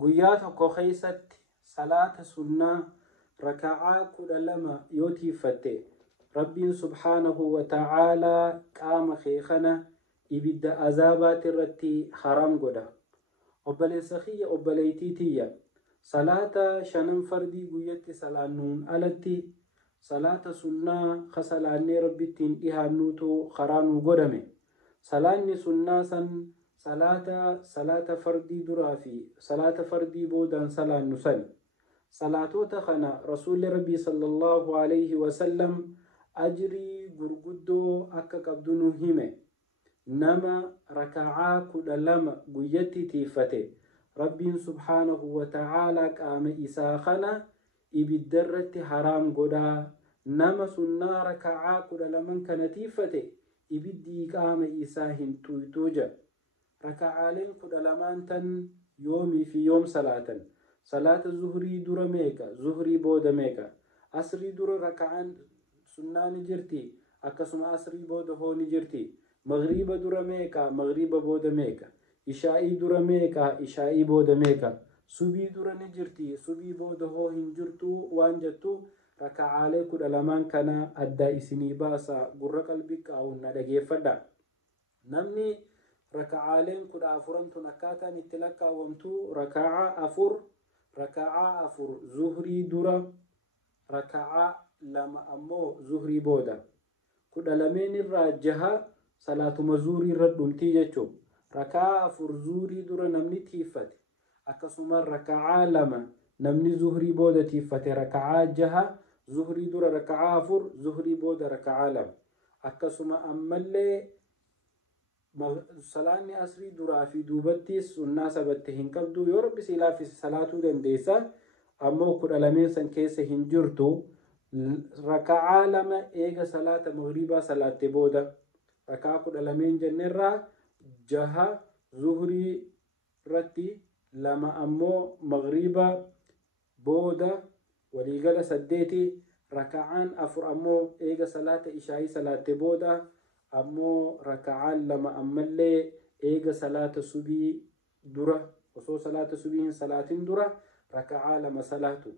guyyaa tokko keessatti salaata sunnaa raka'aa 12 yoo tiiffatte rabbiin subhaanahu wa ta'aalaa qaama kee kana ibidda azaabaati irratti haram godha. Obboleessa kiyya obboleettii tiyya salaata 5 fardii guyyatti salaannuun alatti salaata sunnaa kasalaannee rabbittiin dhihaannuutu haraanuu godhame. Salaanni sunnaa san salaata fardii duraa fi salaata fardii boodaan salaannu sani. Salaatota kana rasuulli rabbii sallallahu alayhi wasallam ajrii gurguddoo akka qabdu nu hime. Nama raka'aa 12 guyyatti tiiffate rabbiin subhaanahu wa ta'aalaa qaama isaa kana ibiddarratti haraam godhaa. Nama sunnaa raka'aa 12 kana tiiffate ibiddi qaama isaa hin tuytuu jedha. Raka'aaleen 12 tan yoomii fi yoom salaatan? Salaata zuhrii dura meeqa? Zuhrii booda meeqa? Asrii dura raka'aan sunnaa ni jirti, akkasuma asrii booda hoo ni jirti. Magriiba dura meeqa? Magriiba booda meeqa? Ishaa'ii dura meeqa? Ishaa'ii booda meeqa? Subii dura ni jirti, subii booda hoo hin jirtu waan jettu raka'aalee 12 kana adda isinii baasa. Gurra qalbii qaawun na dhageeffadha. Namni raka'aaleen 14 tun akkaataan itti lakkaawwamtu raka'aa 4 zuhrii dura, raka'aa 2 ammoo zuhrii booda. 12 irraa 6 salaatuma zuhrii irra dhumtii jechuun. Raka'aa 4 zuhrii dura namni tiiffate, akkasuma raka'aa 2 namni zuhrii booda tiiffate raka'aa 6 zuhrii dura raka'aa 4 zuhrii booda raka'aa 2. Akkasuma ammallee salaanni asrii duraa fi duubattis sunnaa sabatte hin qabdu. Yoo rabbi si laaffise salaatuu dandeessa, ammoo 12 san keessa hin jirtu. Raka'aa 2 eega salaata magriibaa salaatte booda raka'aa 12 jennerraa 6 zuhrii irratti 2 ammoo magriibaa booda waliigala 8. Raka'aan 4 ammoo eega salaata ishaa'ii salaatte booda ammoo raka'aan 2 ammallee eega salaata subii dura, osoo salaata subii hin salaatin dura raka'aa 2 salaatu.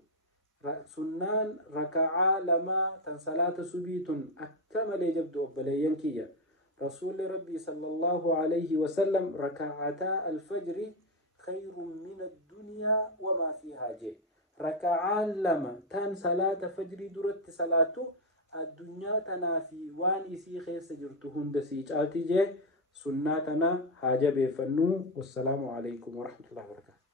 Sunnaan raka'aa 2 tan salaata subii tun akka malee jabdu obboleeyyan kiyya. Rasuulli rabbii sallallahu alayhi wasallam raka'ataa alfajri khayrun min addunyaa wamaa fiihaa jee. Raka'aan 2 tan salaata fajrii duratti salaatu addunyaa tanaa fi waan isii keessa jirtu hunda sii caalti jee. Sunnaa tana haa jabeeffannuu. Wassalaamu alaykum warahmatullahi wabarakatuh.